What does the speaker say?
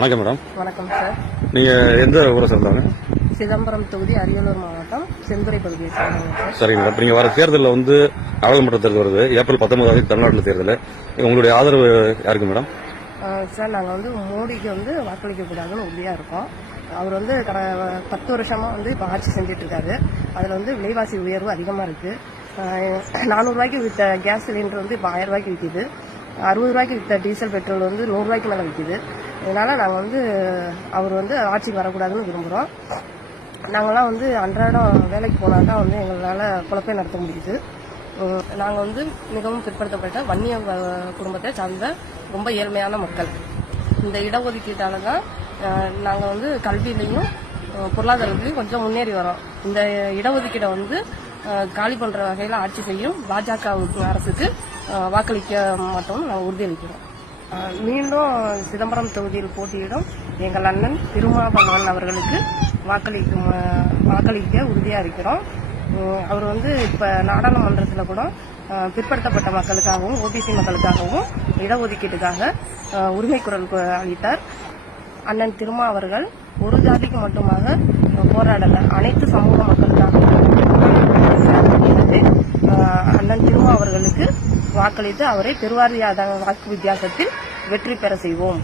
வணக்கம் மேடம். வணக்கம் சார். நீங்க எந்த ஊரை சேர்ந்தாங்க? சிதம்பரம் தொகுதி, அரியலூர் மாவட்டம், செந்துறை பகுதியை சேர்ந்தவங்க சார். சரிங்க மேடம். நீங்க வர தேர்தலில் நாடாளுமன்ற தேர்தல் வருது. ஏப்ரல் 19 தமிழ்நாட்டில் தேர்தல். உங்களுடைய ஆதரவு யாருக்கு மேடம்? சார், நாங்கள் மோடிக்கு வாக்களிக்க கூடாதுன்னு உறுதியா இருக்கோம். அவர் 10 வருஷமா இப்போ ஆட்சி செஞ்சுட்டு இருக்காரு. அதுல விலைவாசி உயர்வு அதிகமா இருக்கு. 400 ரூபாய்க்கு வித்த கேஸ் சிலிண்டர் இப்போ 1000 ரூபாய்க்கு விற்கிது. 60 ரூபாய்க்கு வித்த டீசல் பெட்ரோல் 100 ரூபாய்க்கு மேல விற்கிது. இதனால நாங்கள் அவர் ஆட்சிக்கு வரக்கூடாதுன்னு விரும்புகிறோம். நாங்களாம் அன்றாடம் வேலைக்கு போனால் தான் எங்களால் குழப்பை நடத்த முடியுது. நாங்கள் மிகவும் பிற்படுத்தப்பட்ட வன்னிய குடும்பத்தை சார்ந்த ரொம்ப ஏழ்மையான மக்கள். இந்த இடஒதுக்கீட்டால தான் நாங்கள் கல்வியிலையும் பொருளாதாரத்திலையும் கொஞ்சம் முன்னேறி வரோம். இந்த இடஒதுக்கீடை காலி பண்ற வகையில் ஆட்சி செய்யும் பாஜக அரசுக்கு வாக்களிக்க மாட்டோம்னு நாங்கள் உறுதியளிக்கிறோம். மீண்டும் சிதம்பரம் தொகுதியில் போட்டியிடும் எங்கள் அண்ணன் திருமாவளவன் அவர்களுக்கு வாக்களிக்க உறுதியா இருக்கிறோம். அவர் இப்ப நாடாளுமன்றத்தில் கூட பிற்படுத்தப்பட்ட மக்களுக்காகவும் ஓபிசி மக்களுக்காகவும் இடஒதுக்கீட்டுக்காக உரிமை குரல் அளித்தார். அண்ணன் திருமா அவர்கள் ஒரு ஜாதிக்கு மட்டுமாக போராடல, அனைத்து சமூக மக்களுக்காக அண்ணன் திருமா அவர்களுக்கு வாக்களித்து அவரை பெருவாரியான வாக்கு வித்தியாசத்தில் வெற்றி பெற செய்வோம்.